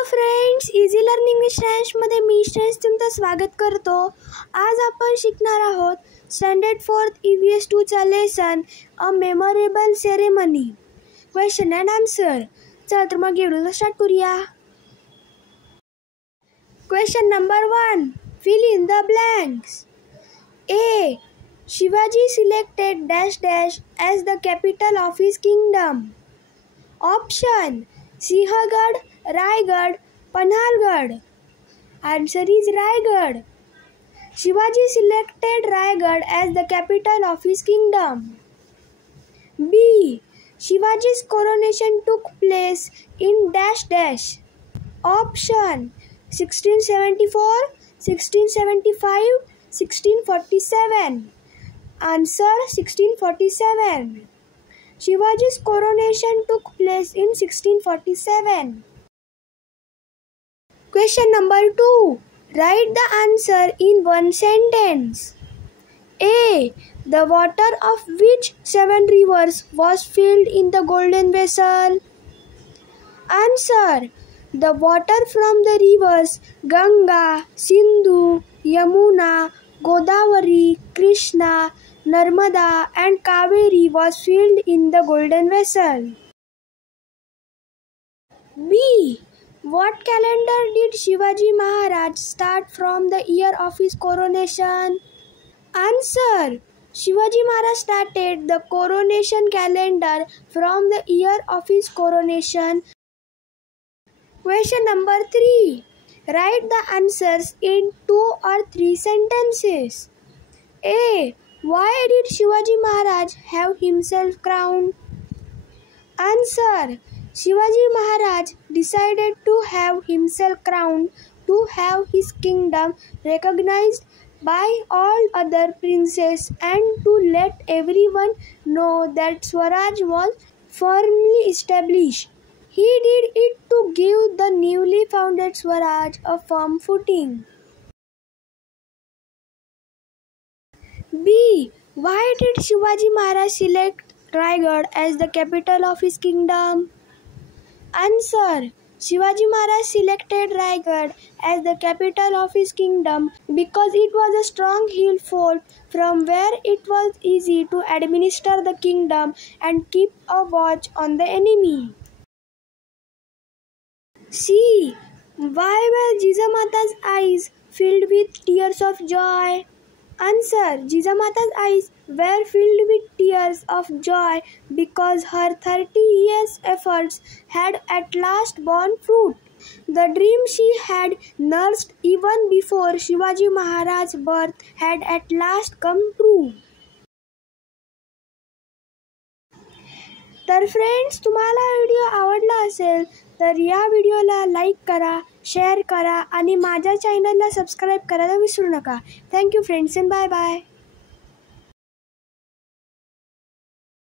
Hello friends, easy learning with श्रेयांशमध्ये मी श्रेयांश तुमचं स्वागत करतो. आज आपण शिकणार आहोत स्टँडर्ड 4th EVS 2चा lesson a memorable ceremony question and answer. चला तर मग व्हिडिओला स्टार्ट करूया. Question number 1, fill in the blanks. A. Shivaji selected dash dash as the capital of his kingdom. Option: Sinhagad, Raigad, Panhalgad. Answer is Raigad. Shivaji selected Raigad as the capital of his kingdom. B. Shivaji's coronation took place in dash dash. Option: 1674, 1675, 1647. Answer: 1647. Shivaji's coronation took place in 1647. Question number 2. Write the answer in one sentence. A. The water of which 7 rivers was filled in the golden vessel? Answer: the water from the rivers Ganga, Sindhu, Yamuna, Godavari, Krishna, Narmada and Kaveri was filled in the golden vessel. B. What calendar did Shivaji Maharaj start from the year of his coronation? Answer: Shivaji Maharaj started the coronation calendar from the year of his coronation. Question number 3. Write the answers in 2 or 3 sentences. A. Why did Shivaji Maharaj have himself crowned? Answer: Shivaji Maharaj decided to have himself crowned to have his kingdom recognized by all other princes and to let everyone know that Swaraj was firmly established. He did it to give the newly founded Swaraj a firm footing. B. Why did Shivaji Maharaj select Raigad as the capital of his kingdom? Answer: Shivaji Maharaj selected Raigad as the capital of his kingdom because it was a strong hill fort from where it was easy to administer the kingdom and keep a watch on the enemy. C. Why were Jijamata's eyes filled with tears of joy? Answer: Jijamata's eyes were filled with tears of joy because her 30 years' efforts had at last borne fruit. The dream she had nursed even before Shivaji Maharaj's birth had at last come true. तर friends, तुम्हाला video आवडला असेल तर या व्हिडिओला like करा, share करा आणि माझ्या चॅनलला सबस्क्राईब करायला विसरू नका. Thank you friends and bye bye.